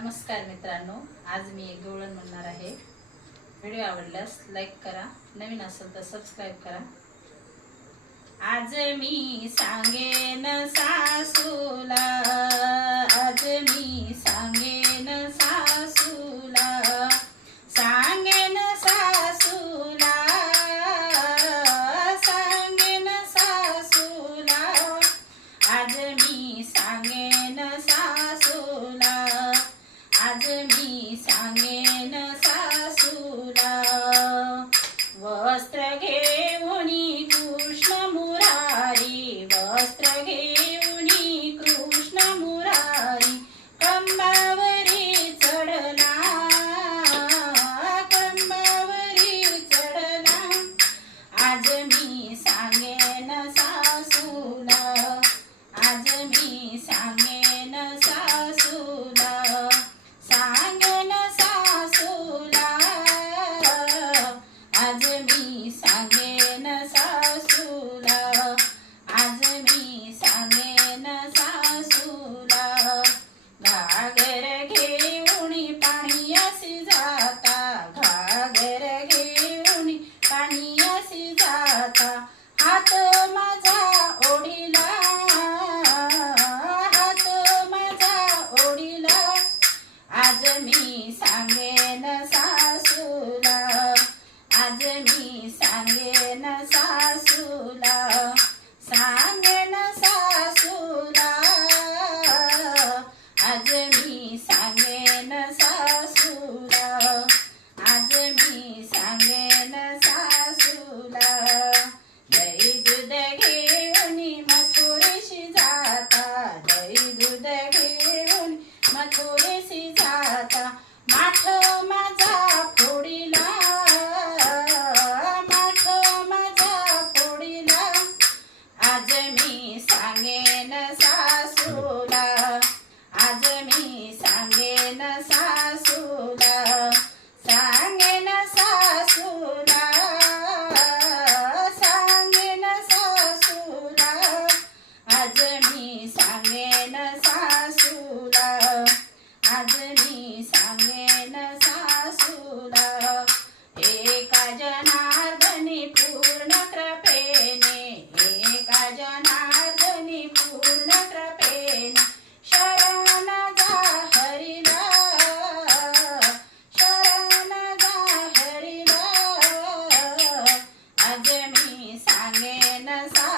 नमस्कार मित्रांनो आज मी एक गवळण म्हणणार आहे. व्हिडिओ आवडल्यास लाईक करा नवीन असेल तर सबस्क्राईब करा. आज मी सांगेन सा ಮಸ್ತಗೆ मी सांगेन सासूला. आज मी सांगेन सासूला. सांगेन सासूला. सांगेन सासूला. आज मी सांगेन सासूला. आज मी सांगेन सासूला. एका जना sa